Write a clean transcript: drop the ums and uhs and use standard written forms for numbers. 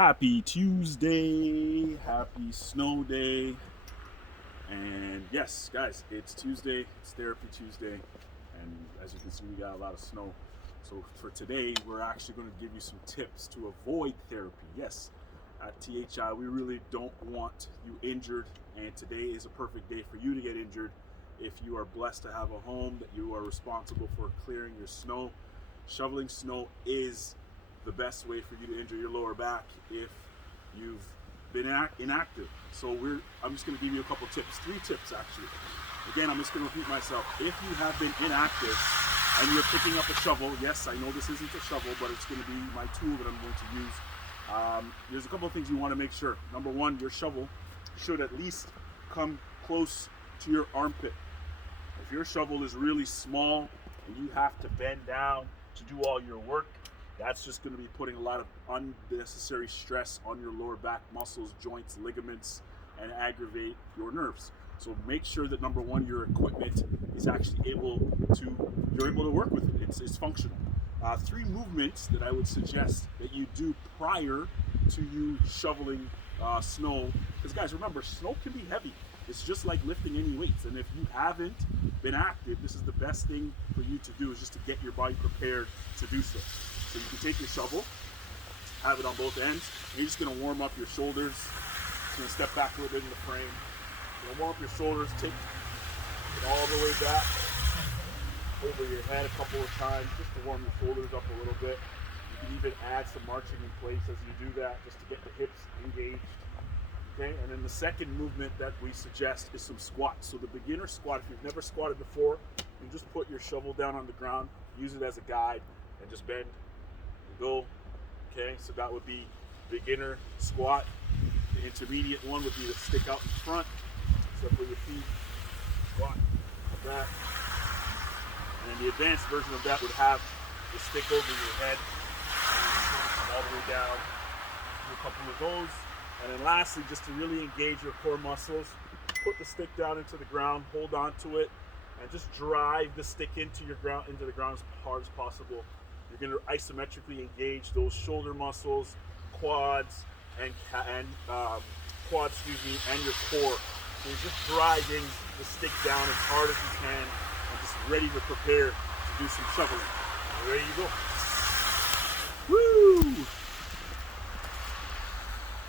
Happy Tuesday, happy snow day. And yes, guys, it's Tuesday, it's Therapy Tuesday. And as you can see, we got a lot of snow. So for today, we're actually going to give you some tips to avoid therapy. Yes, at THI, we really don't want you injured. And today is a perfect day for you to get injured. If you are blessed to have a home that you are responsible for clearing your snow, shoveling snow is the best way for you to injure your lower back if you've been inactive. So I'm just going to give you a couple tips, 3 tips actually. Again, I'm just going to repeat myself. If you have been inactive and you're picking up a shovel, yes, I know this isn't a shovel, but it's going to be my tool that I'm going to use. There's a couple of things you want to make sure. Number one, your shovel should at least come close to your armpit. If your shovel is really small and you have to bend down to do all your work, that's just going to be putting a lot of unnecessary stress on your lower back muscles, joints, ligaments, and aggravate your nerves. So make sure that number one, your equipment is actually you're able to work with it. It's functional. 3 movements that I would suggest that you do prior to you shoveling snow. Because guys, remember, snow can be heavy. It's just like lifting any weights. And if you haven't been active, this is the best thing for you to do, is just to get your body prepared to do so. So you can take your shovel, have it on both ends. You're just going to warm up your shoulders. Just going to step back a little bit in the frame. You're going to warm up your shoulders, take it all the way back over your head a couple of times just to warm your shoulders up a little bit. You can even add some marching in place as you do that, just to get the hips engaged. Okay, and then the second movement that we suggest is some squats. So the beginner squat, if you've never squatted before, you just put your shovel down on the ground, use it as a guide, and just bend and go. Okay, so that would be beginner squat. The intermediate one would be to stick out in front, separate your feet, squat like that. And then the advanced version of that would have the stick over your head, and all the way down. Do a couple of those. And then lastly, just to really engage your core muscles, put the stick down into the ground, hold on to it, and just drive the stick into the ground as hard as possible. You're going to isometrically engage those shoulder muscles, quads, and your core. So you're just driving the stick down as hard as you can, and just ready to prepare to do some shoveling. Ready to go.